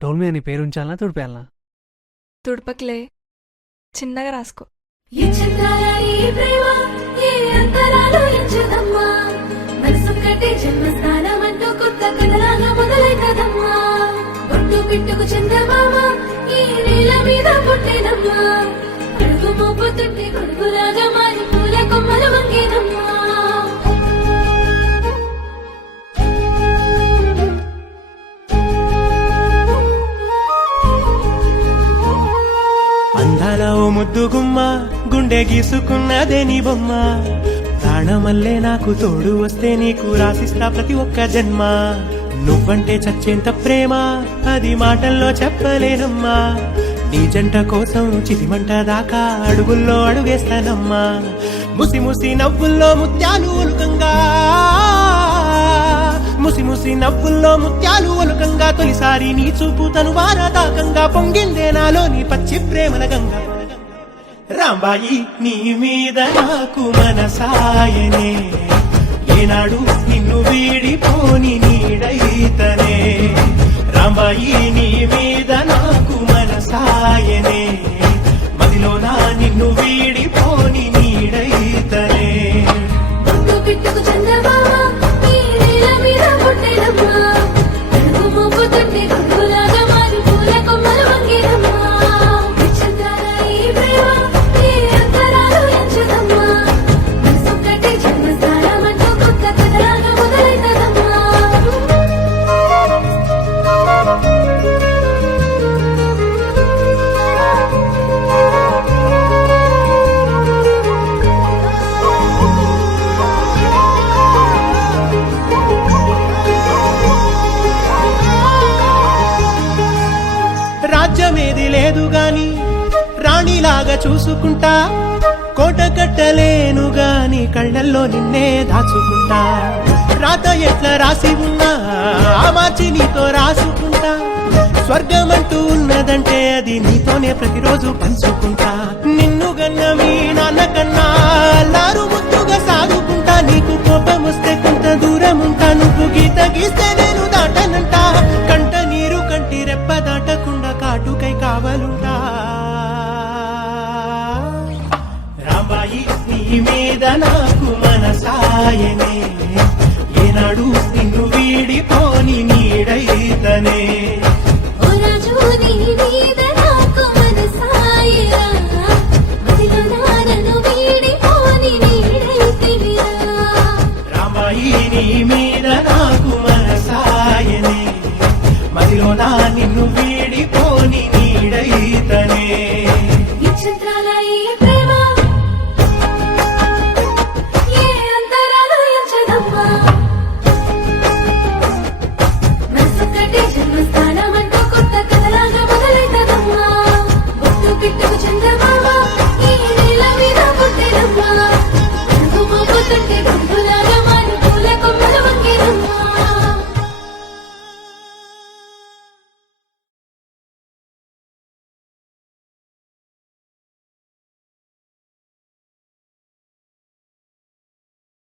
డోల్ మీద నీ పేరు ఉంచాలనా తుడిపేయాలనా? తుడపకిలే, చిన్నగా రాసుకో. ఈ చిత్రాల ఈ ప్రేమ ఏ అంతరాలు ఎంచుదమ్మా, మనసొక్కటే జన్మస్థానం అంటూ కొత్త కథలాగా మొదలైతదమ్మా. ఒట్టు పిట్టుకు చందమామ ఈ నేల మీద పుట్టేనమ్మా, అడుగు మోపుతుంటే కొడుకులాగా మారి పూల కొమ్మలు వంగేనమ్మా. అందాల ఓ ముద్దు గుమ్మ, గుండె గీసుకున్నదే నీ బొమ్మ. ప్రాణమల్లే నాకు తోడు వస్తే నీకు రాసిస్తా ప్రతి ఒక్క జన్మ. నువ్వంటే చచ్చేంత ప్రేమ అది మాటల్లో చెప్పలేనమ్మా. నీ జంట కోసం చితిమంట దాకా అడుగుల్లో అడుగేస్తానమ్మా. ముసి ముసి నవ్వుల్లో ముత్యాలు ఒలుకంగా, ముసి ముసి నవ్వుల్లో ముత్యాలు ఒలుకంగా, తొలిసారి నీ చూపు తను వారదాకంగా పొంగిందే నాలో నీ పచ్చి ప్రేమల గంగా. రాంబాయి నీ మీద నాకు మనసాయనే, ఏనాడు నిన్ను వీడిపోని నీడైతనే. రాంబాయి నీ మీద నాకు మనసాయనే, మదిలో నా నిన్ను వీడిపోని నీడైతనే. ఒట్టు పిట్టుకు చందమామ ఈ నేల మీద పుట్టేనమ్మా, అడుగు మోపుతుంటే కొడుకులాగా మారి పూల కొమ్మలు వంగేనమ్మా. ఈ చిత్రాల ఈ ప్రేమ ఏ అంతరాలు ఎంచుదమ్మా, మనసొక్కటే జన్మస్థానం అంటూ కొత్త కథలాగా మొదలైతదమ్మా. రాజ్యమేది లేదు గాని రాణిలాగా చూసుకుంటా, కోట కట్టలేను గాని కళ్ళల్లో నిన్నే దాచుకుంటా. రాత ఎట్లా రాసి ఉన్నా ఆ మార్చి నీతో రాసుకుంటా. స్వర్గమంటూ ఉన్నదంటే అది నీతోనే ప్రతిరోజు పంచుకుంటా. నిన్ను గన్న మీ నాన్న కన్నా అల్లారు ముద్దుగా సాగుకుంటా. నీకు కోపం వస్తే కొంత దూరం ఉంటా, నువ్వు గీత గీస్తే నేను దాటనంట. కంట నీరు కంటి రెప్ప దాటకుండా కాటుకై కావలుంటా. రాంబాయి నీ మీద నాకు మనసాయనే, ఏనాడు నిన్ను వీడిపోని నీడైతనే. ఓ రాజు నీ మీద నాకు మనసాయరా, మదిలో నన్ను వీడిపోని నీడైతివిరా. రాంబాయి నీ మీద నాకు మనసాయనే, మదిలో నా నిన్ను వీడిపోని నీడైతనే. ఈ చిత్రాల ఈ ప్రేమ ఏ అంతరాలు ఎంచదమ్మా, మనసొక్కటే జన్మస్థానం అంటూ కొత్త కథలాగా మొదలైతదమ్మా. ఒట్టు పిట్టుకు చందమామ ఈ నేల మీద పుట్టేనమ్మా, అడుగు మోపుతుంటే కొడుకులాగా